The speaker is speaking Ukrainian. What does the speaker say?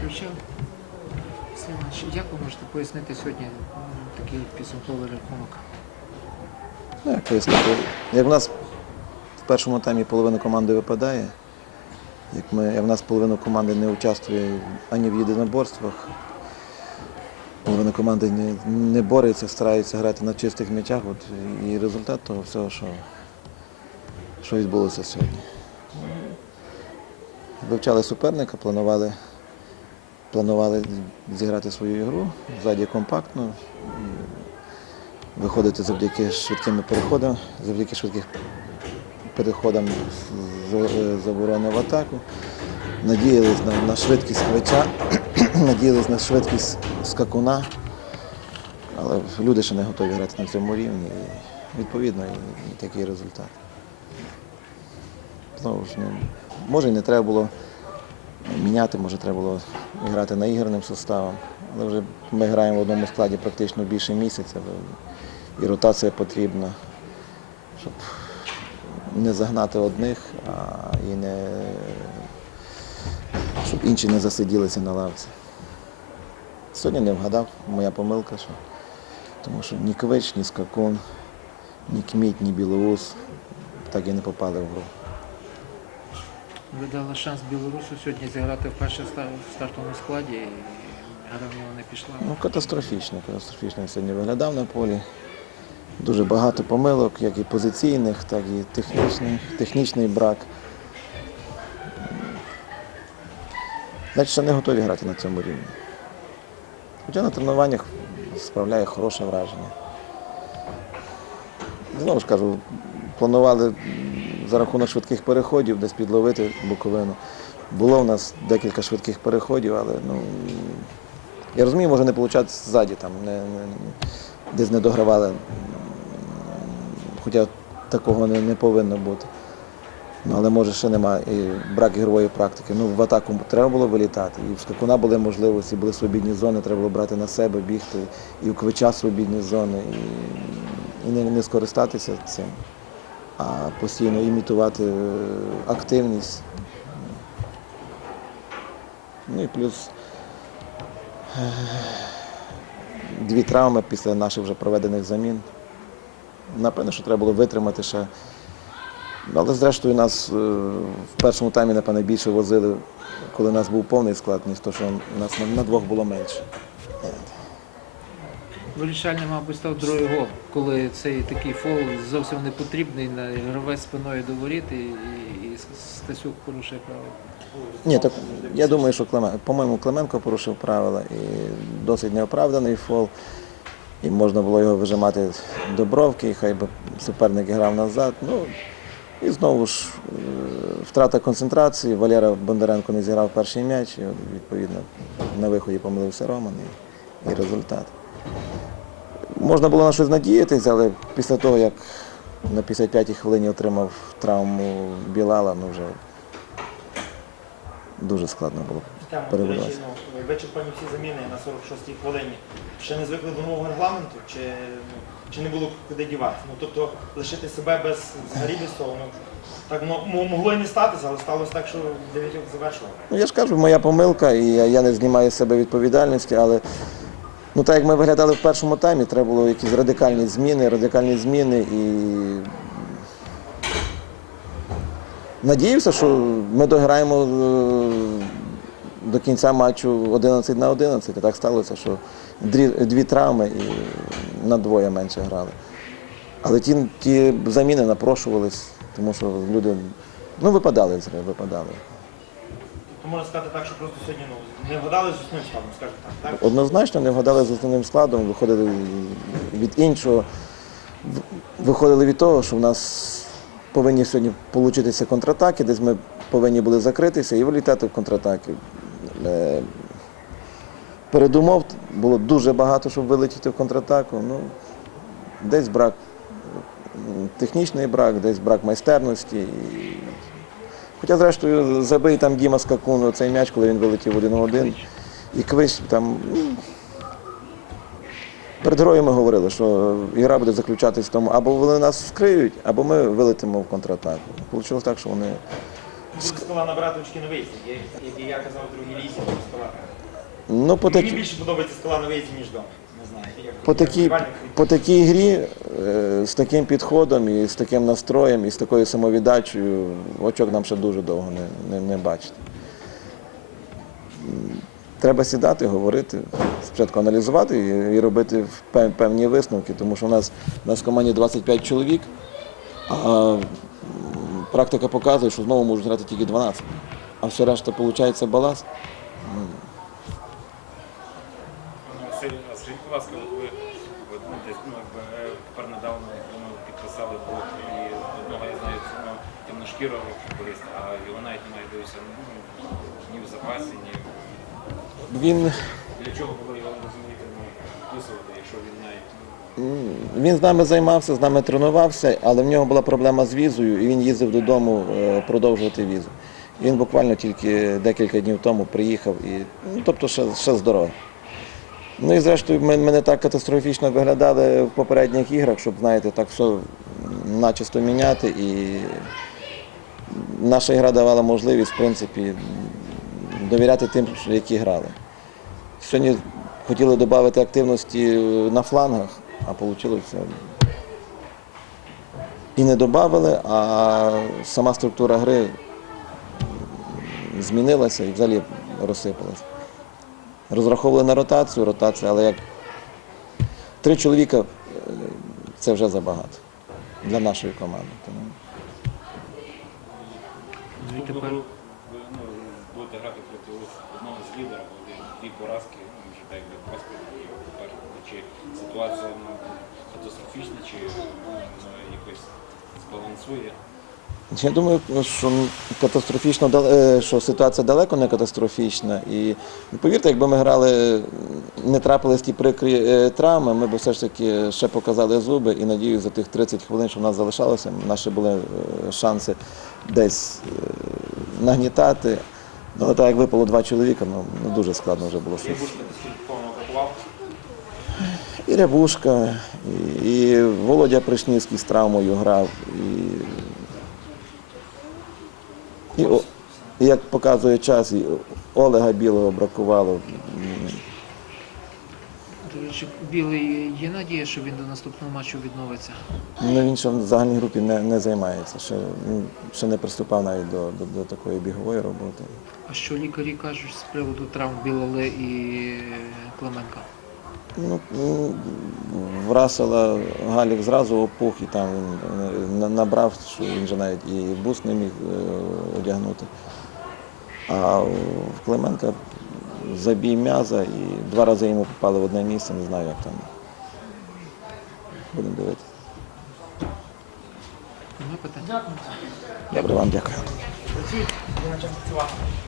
включав. Як ви можете пояснити сьогодні такий підсумковий рахунок? Ну, як пояснити, як в нас в першому таймі половина команди випадає, як ми, як в нас половина команди не участвує ані в єдиноборствах, половина команди не, не бореться, старається грати на чистих м'ячах. От, і результат того всього, що, що відбулося сьогодні. Вивчали суперника, планували, планували зіграти свою ігру, ззаді компактно, виходити завдяки швидким переходам, завдяки швидких переходам з, оборони в атаку. Надіялись на, на швидкість хвича, надіялись на швидкість скакуна, але люди ще не готові грати на цьому рівні. І, відповідно, і, і такий результат. Знову ж, ну, може і не треба було міняти, може треба було грати наіграним составом. Але вже ми граємо в одному складі практично більше місяця. І ротація потрібна, щоб не загнати одних, а і не щоб інші не засиділися на лавці. Сьогодні не вгадав, моя помилка, що, тому що ні Квич, ні Скакун, ні Кміть, ні Білоус так і не попали в гру. Ви дали шанс білорусу сьогодні зіграти вперше в ста- стартовому складі, і в нього не пішла. Ну, катастрофічно, катастрофічно сьогодні виглядав на полі. Дуже багато помилок, як і позиційних, так і технічний, технічний брак. Значить, що не готові грати на цьому рівні. Хоча на тренуваннях справляє хороше враження. Знову ж кажу, планували за рахунок швидких переходів десь підловити Буковину. Було в нас декілька швидких переходів, але ну, я розумію, може не получати ззаді, там, не, не, десь не догравали. Хоча такого не, не повинно бути. Ну, але може ще немає брак ігрової практики. Ну, в атаку треба було вилітати. І в скакуна були можливості, були свобідні зони, треба було брати на себе, бігти, і у квича свобідні зони, і, і не, не скористатися цим, а постійно імітувати е, активність. Ну і плюс е, дві травми після наших вже проведених замін. Напевно, що треба було витримати ще. Але зрештою нас е, в першому таймі, напевно, більше возили, коли у нас був повний склад, ніж то, що нас на, двох було менше. Вирішальним, мабуть, став другий гол, коли цей такий фол зовсім не потрібний, на гравець спиною до воріт і, і, і Стасюк порушує право. Ні, так я думаю, що Клемен, по-моєму, Клименко порушив правила і досить неоправданий фол. І можна було його вижимати до бровки, і хай би суперник грав назад. Ну, і знову ж е, втрата концентрації. Валера Бондаренко не зіграв перший м'яч, і відповідно на виході помилився Роман і, і результат. Можна було на щось надіятися, але після того, як на 55-й хвилині отримав травму Білала, ну вже дуже складно було Тема, до речі, перебудуватися. ну, вичерпані всі заміни на 46-й хвилині. Ще не звикли до нового регламенту, чи, ну, чи не було куди діватися. Ну, тобто лишити себе без взагалі без того. Ну, так ну, мо- могло і не статися, але сталося так, що дев'ятьох завершував. Ну, я ж кажу, моя помилка, і я, я не знімаю з себе відповідальності, але ну, так як ми виглядали в першому таймі, треба було якісь радикальні зміни, радикальні зміни і надіюся, що ми дограємо е, до кінця матчу 11 на 11. І так сталося, що дві, травми і на двоє менше грали. Але ті, ті заміни напрошувались, тому що люди ну, випадали випадали. То можна сказати так, що просто сьогодні ну, не вгадали з основним складом, скажімо так. так? Однозначно не вгадали з основним складом, виходили від іншого. Виходили від того, що в нас повинні сьогодні получитися контратаки, десь ми повинні були закритися і вилітати в контратаки. Передумов було дуже багато, щоб вилетіти в контратаку. Ну, десь брак, технічний брак, десь брак майстерності. Хоча, зрештою, забий там Діма Скакун цей м'яч, коли він вилетів один в один. І Квич там. ну, Перед грою ми говорили, що ігра буде заключатись в тому, або вони нас вскриють, або ми вилетимо в контратаку. Получилось так, що вони скала набирати очки на виїзді, як- як я казав в другій лісі, скала. Ну, по Мені більше подобається скала на виїзді, ніж вдома. По такій, по такій грі е, з таким підходом і з таким настроєм, і з такою самовіддачею очок нам ще дуже довго не, не, не бачити. Треба сідати, говорити, спочатку аналізувати і, і робити певні висновки, тому що в нас, в нас в команді 25 чоловік, а практика показує, що знову можуть грати тільки 12. А все решта, виходить, баласт. Скажіть, будь ласка, от ви от, ну, десь ну, якби, е, тепер недавно ну, підписали блок і одного я знаю ну, темношкірого футболіста, а його навіть немає дивився ну, ні в запасі, ні Він для чого було його розумієте, ну, підписувати, якщо він навіть ну, Він з нами займався, з нами тренувався, але в нього була проблема з візою, і він їздив додому е, продовжувати візу. Він буквально тільки декілька днів тому приїхав, і, ну, тобто ще, ще з дороги. Ну і зрештою, ми, ми не так катастрофічно виглядали в попередніх іграх, щоб, знаєте, так все начисто міняти. І наша гра давала можливість, в принципі, довіряти тим, які грали. Сьогодні хотіли додати активності на флангах, а вийшло все. і не додали, а сама структура гри змінилася і взагалі розсипалася. Розраховували на ротацію, ротація, але як три чоловіка е, це вже забагато для нашої команди. Тому Ну, тепер ну, будете грати проти одного з лідерів, дві поразки, ну, вже так якби поспіль, і тепер чи ситуація катастрофічна, чи вона якось збалансує. Я думаю, що катастрофічно е, що ситуація далеко не катастрофічна. І ну, повірте, якби ми грали, не трапились ті прикрі е, травми, ми б все ж таки ще показали зуби і надію, за тих 30 хвилин, що в нас залишалося, наші були е, шанси десь нагнітати. Ну, але так як випало два чоловіка, ну, ну дуже складно вже було щось. І Рябушка, і, і Володя Пришнівський з травмою грав. І, і, і як показує час, і Олега Білого бракувало. До речі, білий є надія, що він до наступного матчу відновиться. Ну, він ще в загальній групі не, не займається, ще, він ще не приступав навіть до, до, до такої бігової роботи. А що лікарі кажуть з приводу травм Білоле і Клименка? Ну, м, в Расела Галік зразу опух і там він е, набрав, що він же навіть і бус не міг е, одягнути. А в Клименка забій м'яза і два рази йому попали в одне місце, не знаю, як там. Будемо дивитися. Питань? Добре, вам дякую.